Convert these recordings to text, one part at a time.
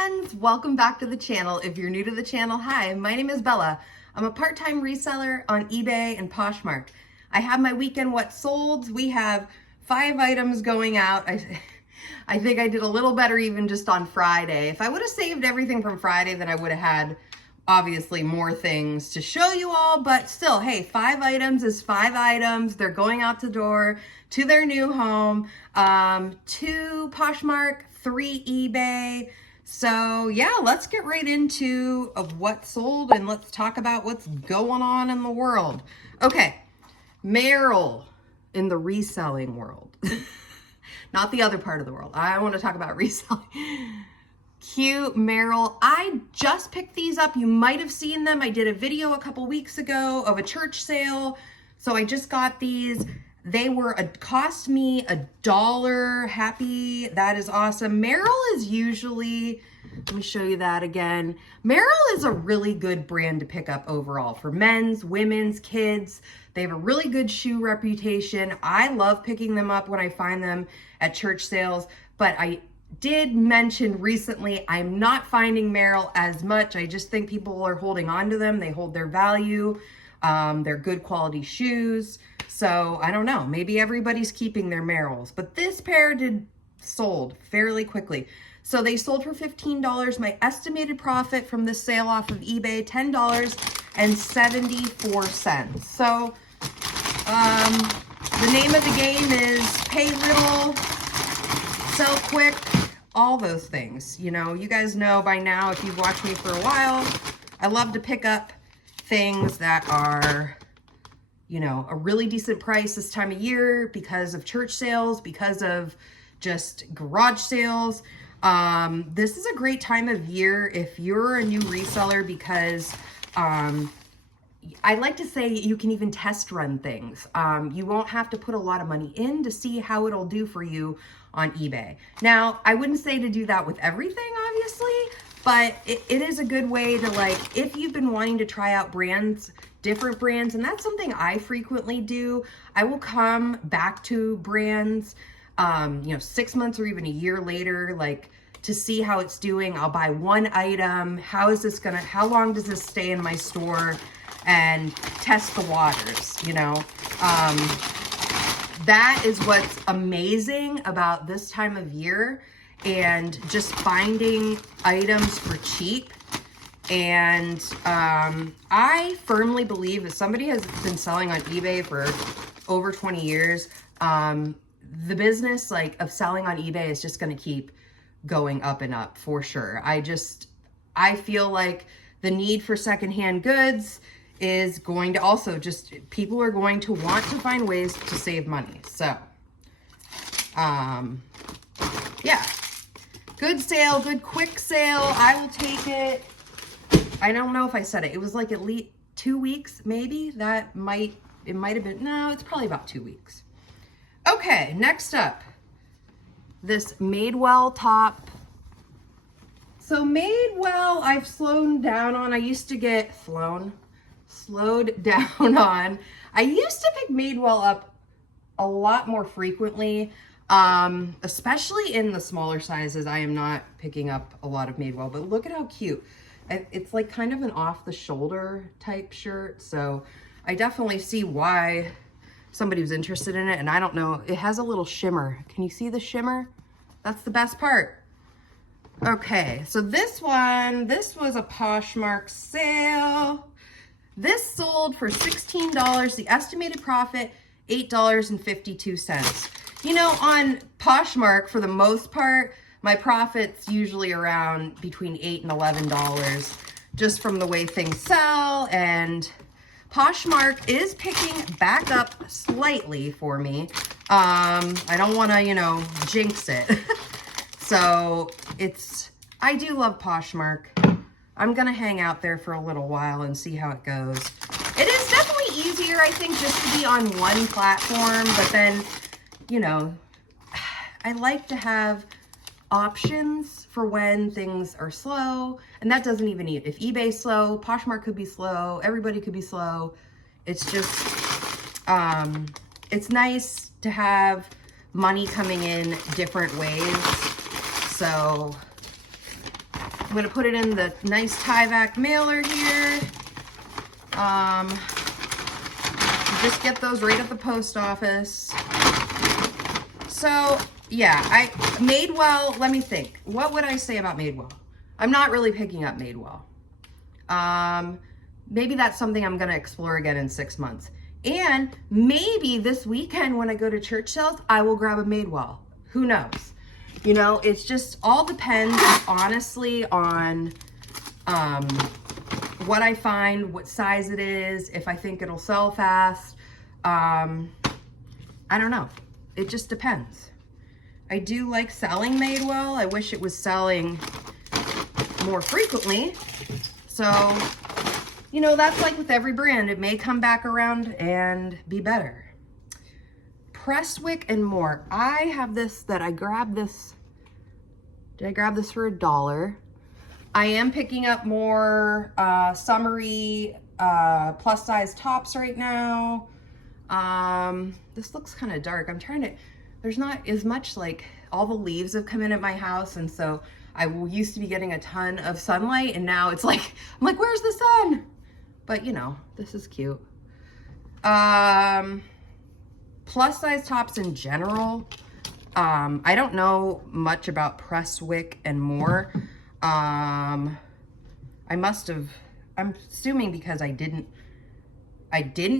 friends, welcome back to the channel. If you're new to the channel, hi, my name is Bella. I'm a part-time reseller on eBay and Poshmark. I have my weekend what sold. We have 5 items going out. I think I did a little better even just on Friday. If I would have saved everything from Friday, then I would have had obviously more things to show you all, but still, hey, 5 items is 5 items. They're going out the door to their new home, 2 Poshmark, 3 eBay. So yeah, let's get right into what sold and let's talk about what's going on in the world. Okay, Meryl in the reselling world. Not the other part of the world. I want to talk about reselling. Cute Meryl. I just picked these up. You might have seen them. I did a video a couple weeks ago of a church sale. So I just got these. They were cost me $1. Happy. That is awesome. Meryl is usually, let me show you that again. Meryl is a really good brand to pick up overall for men's, women's, kids. They have a really good shoe reputation. I love picking them up when I find them at church sales, but I did mention recently I'm not finding Meryl as much. I just think people are holding on to them. They hold their value. They're good quality shoes. So I don't know, maybe everybody's keeping their Meryls, but this pair sold fairly quickly. So they sold for $15. My estimated profit from this sale off of eBay, $10.74. So the name of the game is pay little, sell quick, all those things. You know, you guys know by now, if you've watched me for a while, I love to pick up things that are, you know, a really decent price this time of year because of church sales, because of just garage sales. This is a great time of year if you're a new reseller because I like to say you can even test run things. You won't have to put a lot of money in to see how it'll do for you on eBay. Now, I wouldn't say to do that with everything, obviously, but it is a good way to, like, if you've been wanting to try out brands, different brands, and that's something I frequently do. I will come back to brands, you know, 6 months or even a year later, like, to see how it's doing. I'll buy one item. How long does this stay in my store? And test the waters, you know. That is what's amazing about this time of year and just finding items for cheap. And I firmly believe if somebody has been selling on eBay for over 20 years, the business of selling on eBay is just going to keep going up and up for sure. I feel like the need for secondhand goods is going to also people are going to want to find ways to save money. So, yeah, good sale, good quick sale. I will take it. I don't know if I said it. It was like at least 2 weeks, maybe. It might have been, no, it's probably about 2 weeks. Okay, next up, this Madewell top. So Madewell, I've slowed down on. I used to get slowed down on. I used to pick Madewell up a lot more frequently, especially in the smaller sizes. I am not picking up a lot of Madewell, but look at how cute. It's like kind of an off-the-shoulder type shirt, so I definitely see why somebody was interested in it, and I don't know, it has a little shimmer. Can you see the shimmer? That's the best part. Okay, so this was a Poshmark sale. This sold for $16. The estimated profit, $8.52. You know, on Poshmark, for the most part, my profit's usually around between $8 and $11 just from the way things sell. And Poshmark is picking back up slightly for me. I don't want to, you know, jinx it. So I do love Poshmark. I'm going to hang out there for a little while and see how it goes. It is definitely easier, I think, just to be on one platform. But then, you know, I like to have options for when things are slow. And that doesn't even need, if eBay's slow, Poshmark could be slow, everybody could be slow. It's just, it's nice to have money coming in different ways. So I'm gonna put it in the nice Tyvek mailer here. Just get those right at the post office. So yeah, Madewell, let me think. What would I say about Madewell? I'm not really picking up Madewell. Maybe that's something I'm gonna explore again in 6 months. And maybe this weekend when I go to church sales, I will grab a Madewell. Who knows? You know, it's just all depends honestly on what I find, what size it is, if I think it'll sell fast. I don't know. It just depends. I do like selling Madewell. I wish it was selling more frequently. So, you know, that's like with every brand. It may come back around and be better. Prestwick and more. I have this that I grabbed this. Did I grab this for $1? I am picking up more summery plus size tops right now. This looks kind of dark. I'm trying to, there's not as much, like, all the leaves have come in at my house, and so I used to be getting a ton of sunlight, and now it's like, I'm like, where's the sun? But you know, this is cute. Plus size tops in general. I don't know much about Prestwick and more. I must have, I'm assuming because I didn't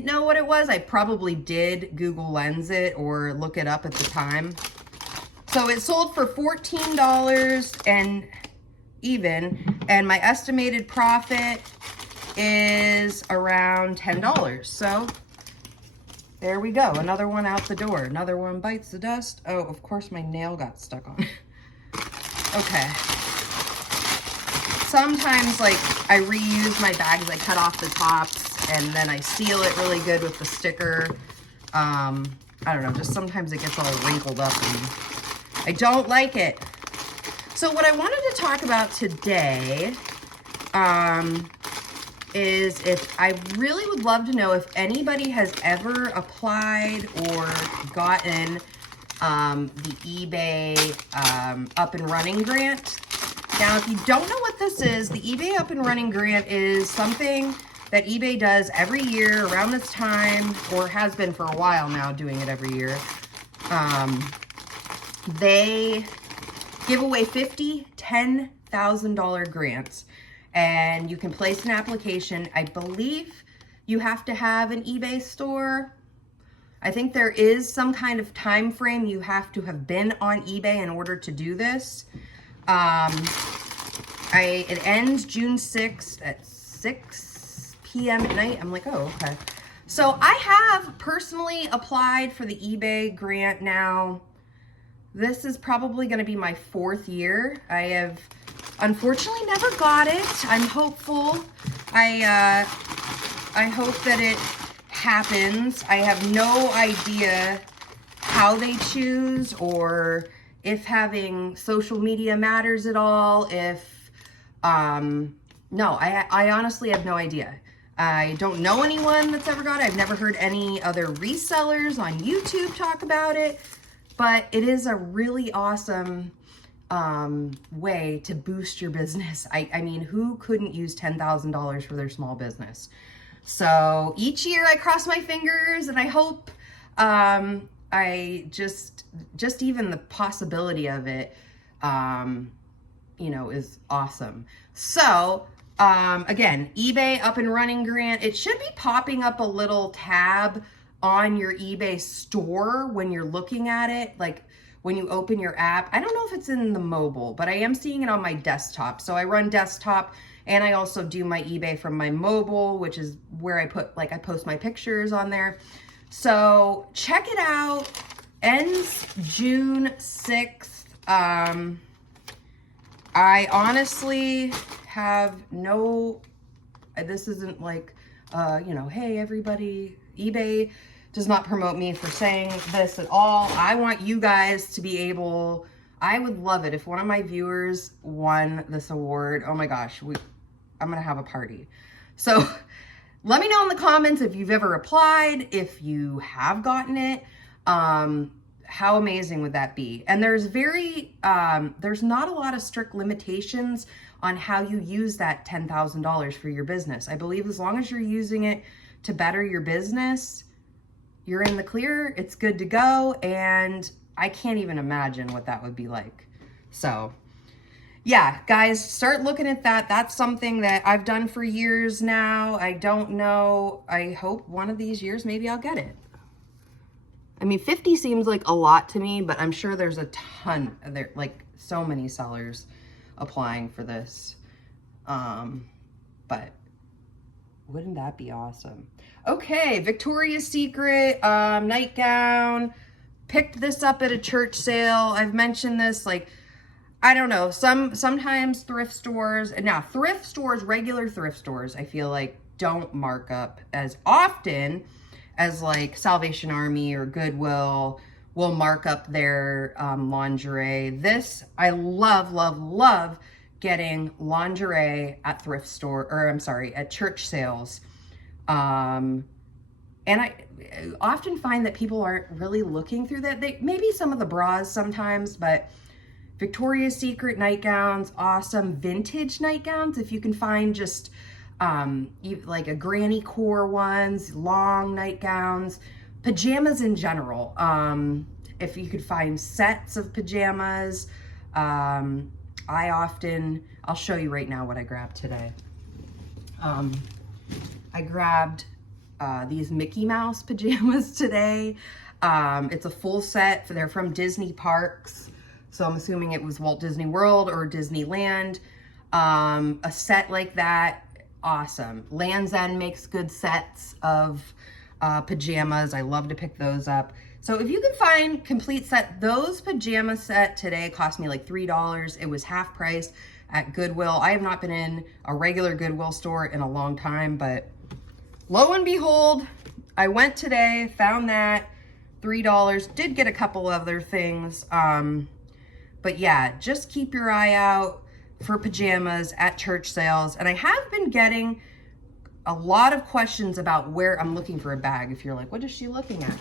know what it was. I probably did Google Lens it or look it up at the time. So it sold for $14 and even, and my estimated profit is around $10. So there we go. Another one out the door. Another one bites the dust. Oh, of course my nail got stuck on. Okay. Sometimes, like, I reuse my bags. I cut off the tops and then I seal it really good with the sticker. I don't know, just sometimes it gets all wrinkled up and I don't like it. So what I wanted to talk about today is if I really would love to know if anybody has ever applied or gotten the eBay Up and Running grant. Now, if you don't know what this is, the eBay Up and Running grant is something that eBay does every year around this time, or has been for a while now doing it every year. They give away $10,000 grants, and you can place an application. I believe you have to have an eBay store. I think there is some kind of time frame. You have to have been on eBay in order to do this. It ends June 6th at 6 p.m. at night. I'm like, oh, okay. So I have personally applied for the eBay grant now. This is probably going to be my 4th year. I have unfortunately never got it. I'm hopeful. I hope that it happens. I have no idea how they choose or if having social media matters at all. No, I honestly have no idea. I don't know anyone that's ever got it. I've never heard any other resellers on YouTube talk about it, but it is a really awesome way to boost your business. I mean, who couldn't use $10,000 for their small business? So each year I cross my fingers and I hope, I just even the possibility of it, you know, is awesome. So, again, eBay Up and Running grant, it should be popping up a little tab on your eBay store when you're looking at it, like when you open your app. I don't know if it's in the mobile, but I am seeing it on my desktop. So I run desktop and I also do my eBay from my mobile, which is where I post my pictures on there. So check it out. Ends June 6th. I honestly have no, this isn't like, you know, hey, everybody, eBay does not promote me for saying this at all. I want you guys to be able, I would love it if one of my viewers won this award. Oh my gosh, I'm gonna have a party. So let me know in the comments if you've ever applied, if you have gotten it, how amazing would that be? And there's there's not a lot of strict limitations on how you use that $10,000 for your business. I believe as long as you're using it to better your business, you're in the clear, it's good to go. And I can't even imagine what that would be like. So yeah, guys, start looking at that. That's something that I've done for years now. I don't know. I hope one of these years, maybe I'll get it. I mean, 50 seems like a lot to me, but I'm sure there's a ton there, like so many sellers applying for this. But wouldn't that be awesome? Okay, Victoria's Secret nightgown. Picked this up at a church sale. I've mentioned this, like, I don't know, sometimes thrift stores, regular thrift stores, I feel like don't mark up as often as like Salvation Army or Goodwill will mark up their lingerie. This, I love, love, love getting lingerie at thrift store, or I'm sorry, at church sales. And I often find that people aren't really looking through that. Maybe some of the bras sometimes, but Victoria's Secret nightgowns, awesome vintage nightgowns. If you can find just like a granny core ones, long nightgowns, pajamas in general. If you could find sets of pajamas, I'll show you right now what I grabbed today. I grabbed these Mickey Mouse pajamas today. It's a full set. They're from Disney parks. So I'm assuming it was Walt Disney World or Disneyland. A set like that, awesome. Land's End makes good sets of pajamas. I love to pick those up. So if you can find complete set, those pajama set today cost me like $3. It was half price at Goodwill. I have not been in a regular Goodwill store in a long time, but lo and behold, I went today, found that, $3. Did get a couple other things. But yeah, just keep your eye out for pajamas at church sales. And I have been getting a lot of questions about where I'm looking for a bag. If you're like, what is she looking at?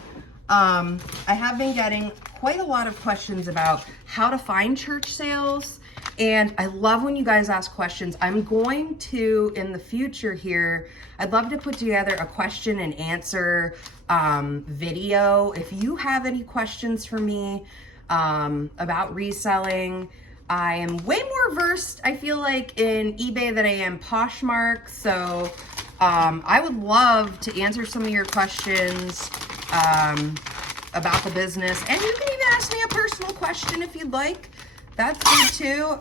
I have been getting quite a lot of questions about how to find church sales. And I love when you guys ask questions. I'm going to, in the future here, I'd love to put together a question and answer video. If you have any questions for me, about reselling, I am way more versed, I feel like, in eBay than I am Poshmark. So I would love to answer some of your questions about the business. And you can even ask me a personal question if you'd like. That's good too.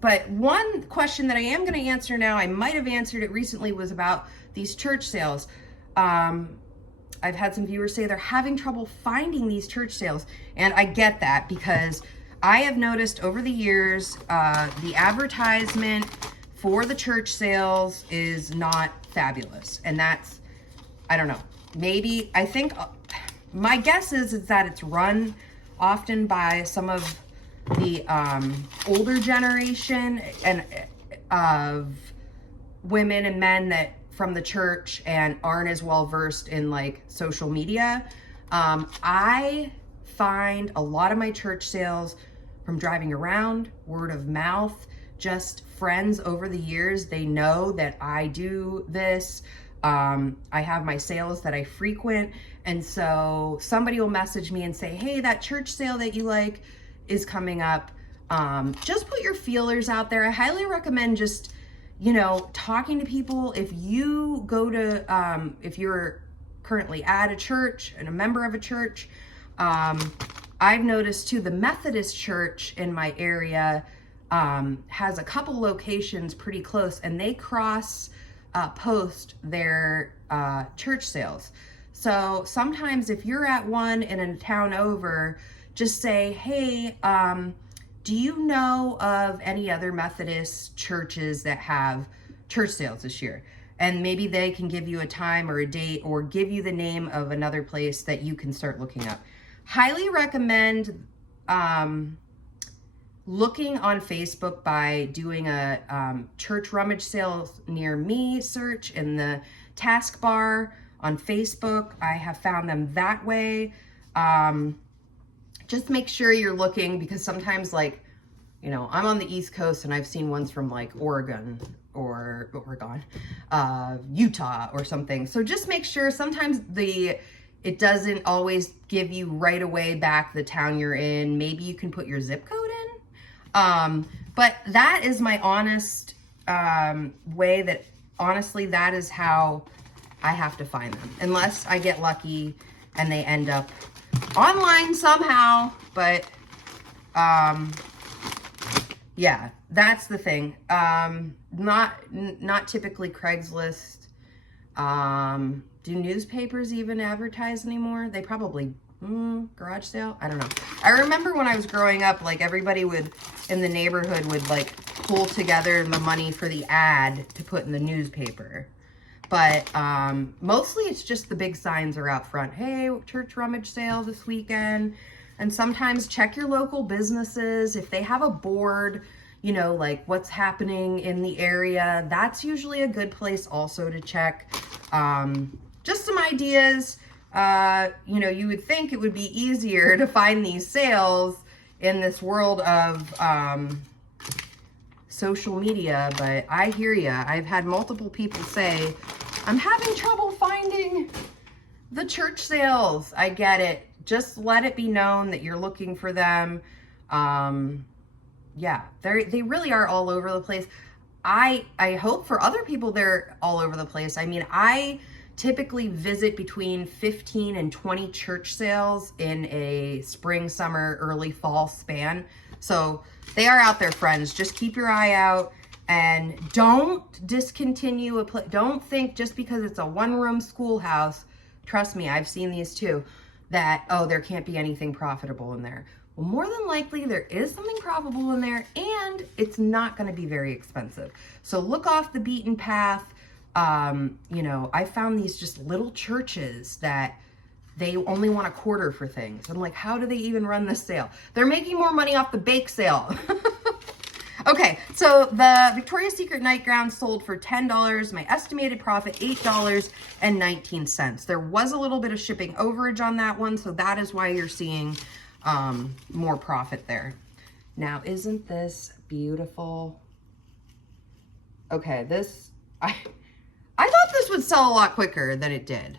But one question that I am going to answer now, I might have answered it recently, was about these church sales. I've had some viewers say they're having trouble finding these church sales. And I get that, because I have noticed over the years, the advertisement for the church sales is not fabulous. And that's, I don't know, maybe, I think, my guess is that it's run often by some of the older generation and of women and men that from the church and aren't as well versed in like social media. I find a lot of my church sales from driving around, word of mouth, just friends over the years. They know that I do this. I have my sales that I frequent. And so somebody will message me and say, hey, that church sale that you like is coming up. Just put your feelers out there. I highly recommend just, you know, talking to people. If you go to, if you're currently at a church and a member of a church, I've noticed too, the Methodist church in my area has a couple locations pretty close, and they cross post their church sales. So sometimes if you're at one in a town over, just say, hey, do you know of any other Methodist churches that have church sales this year? And maybe they can give you a time or a date, or give you the name of another place that you can start looking up. Highly recommend looking on Facebook by doing a church rummage sales near me search in the taskbar on Facebook. I have found them that way. Just make sure you're looking, because sometimes, like, you know, I'm on the East Coast and I've seen ones from like Oregon, Utah or something. So just make sure. Sometimes it doesn't always give you right away back the town you're in. Maybe you can put your zip code in. But that is my honest way that, honestly, that is how I have to find them. Unless I get lucky and they end up online somehow. But yeah, that's the thing. Not typically Craigslist. Do newspapers even advertise anymore? They probably, garage sale? I don't know. I remember when I was growing up, like, everybody in the neighborhood would like pull together the money for the ad to put in the newspaper. But mostly it's just the big signs are out front. Hey, church rummage sale this weekend. And sometimes check your local businesses. If they have a board, you know, like what's happening in the area, that's usually a good place also to check. Just some ideas. You know, you would think it would be easier to find these sales in this world of social media, but I hear ya. I've had multiple people say, I'm having trouble finding the church sales. I get it. Just let it be known that you're looking for them. Yeah, they really are all over the place. I hope for other people they're all over the place. I mean, I typically visit between 15 and 20 church sales in a spring, summer, early fall span. So they are out there, friends. Just keep your eye out and don't discontinue don't think just because it's a one-room schoolhouse, trust me, I've seen these too, that, oh, there can't be anything profitable in there. Well, more than likely there is something profitable in there, and it's not going to be very expensive. So look off the beaten path. You know, I found these just little churches that they only want a quarter for things. I'm like, how do they even run this sale? They're making more money off the bake sale. Okay, so the Victoria's Secret nightgown sold for $10. My estimated profit, $8.19. There was a little bit of shipping overage on that one, so that is why you're seeing more profit there. Now, isn't this beautiful? Okay, I thought this would sell a lot quicker than it did.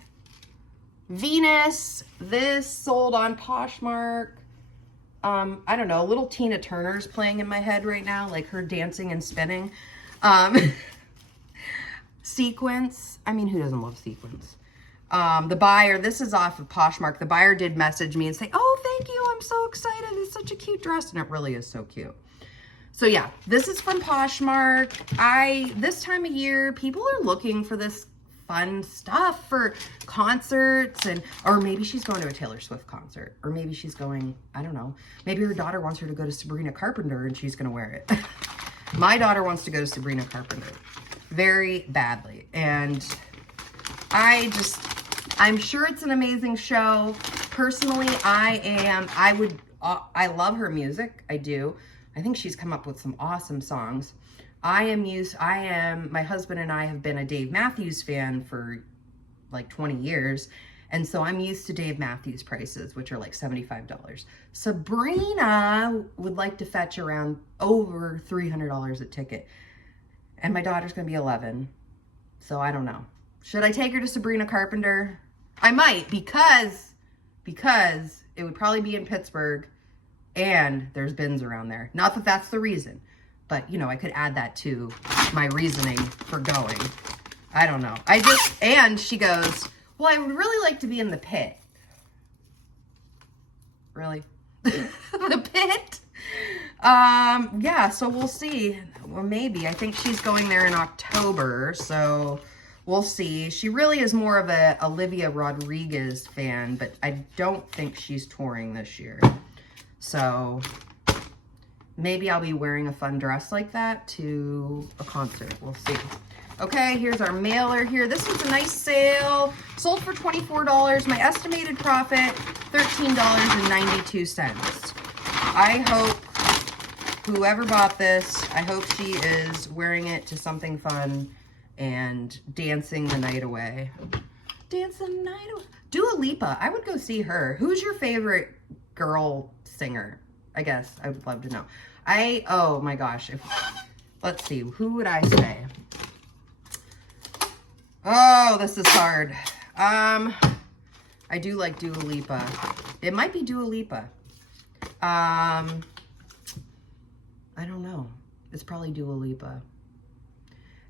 Venus, this sold on Poshmark. I don't know, little Tina Turner's playing in my head right now, like her dancing and spinning. Sequins, I mean, who doesn't love sequins? The buyer, this is off of Poshmark. The buyer did message me and say, oh, thank you, I'm so excited. It's such a cute dress, and it really is so cute. So yeah, this is from Poshmark. This time of year, people are looking for this fun stuff for concerts, or maybe she's going to a Taylor Swift concert, or maybe she's going, I don't know, maybe her daughter wants her to go to Sabrina Carpenter and she's going to wear it. My daughter wants to go to Sabrina Carpenter very badly, and I'm sure it's an amazing show. Personally, I love her music. I do. I think she's come up with some awesome songs. My husband and I have been a Dave Matthews fan for like 20 years. And so I'm used to Dave Matthews prices, which are like $75. Sabrina would like to fetch around over $300 a ticket. And my daughter's going to be 11. So I don't know. Should I take her to Sabrina Carpenter? I might, because it would probably be in Pittsburgh and there's bins around there. Not that that's the reason. But, you know, I could add that to my reasoning for going. I don't know. And she goes, well, I would really like to be in the pit. Really? The pit? Yeah, so we'll see. Well, maybe. I think she's going there in October, so we'll see. She really is more of a Olivia Rodriguez fan, but I don't think she's touring this year. So maybe I'll be wearing a fun dress like that to a concert. We'll see. Okay, here's our mailer here. This was a nice sale. Sold for $24. My estimated profit, $13.92. I hope whoever bought this, I hope she is wearing it to something fun and dancing the night away. Dancing the night away. Dua Lipa, I would go see her. Who's your favorite girl singer? I guess I would love to know. Oh my gosh. Let's see, who would I say? Oh, this is hard. I do like Dua Lipa. It might be Dua Lipa. I don't know. It's probably Dua Lipa.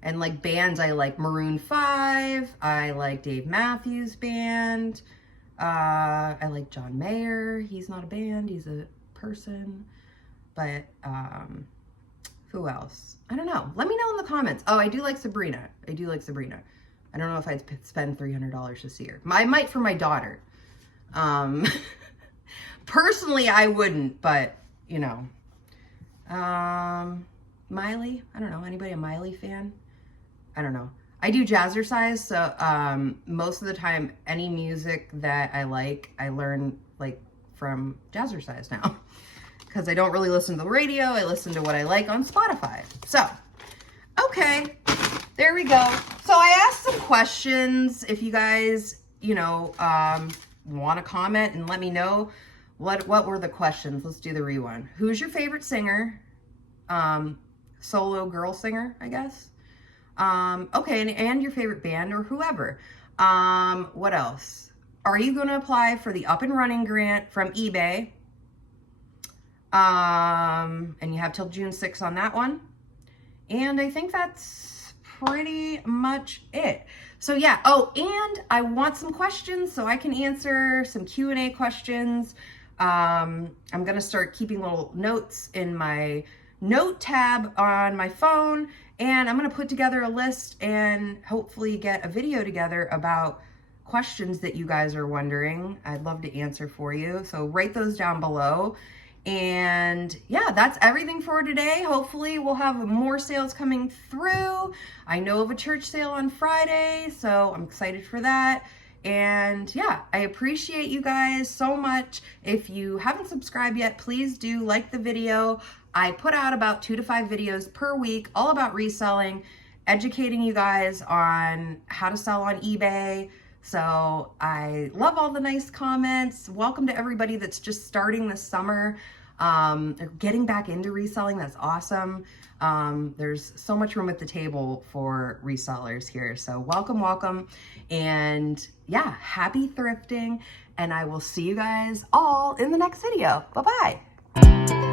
And like bands, I like Maroon 5. I like Dave Matthews Band. I like John Mayer. He's not a band, he's a person. But who else? I don't know. Let me know in the comments. Oh, I do like Sabrina. I do like Sabrina. I don't know if I'd spend $300 to see her. I might for my daughter. Personally, I wouldn't, but you know. Miley? I don't know. Anybody a Miley fan? I don't know. I do jazzercise, so most of the time, any music that I like, I learn like from jazzercise now. Because I don't really listen to the radio, I listen to what I like on Spotify. So, okay, there we go. So I asked some questions. If you guys, you know, want to comment and let me know what were the questions. Let's do the rewind. Who's your favorite singer? Solo girl singer, I guess. Okay, and your favorite band or whoever. What else? Are you going to apply for the Up and Running grant from eBay? And you have till June 6th on that one. And I think that's pretty much it. So yeah, oh, and I want some questions so I can answer some Q&A questions. I'm going to start keeping little notes in my note tab on my phone, and I'm going to put together a list and hopefully get a video together about questions that you guys are wondering. I'd love to answer for you. So write those down below. And yeah, that's everything for today. Hopefully we'll have more sales coming through. I know of a church sale on Friday, so I'm excited for that. And yeah, I appreciate you guys so much. If you haven't subscribed yet, please do like the video. I put out about 2 to 5 videos per week, all about reselling, educating you guys on how to sell on eBay. So I love all the nice comments. Welcome to everybody that's just starting this summer. They're getting back into reselling. That's awesome. There's so much room at the table for resellers here. So welcome, welcome. And yeah, happy thrifting. And I will see you guys all in the next video. Bye-bye.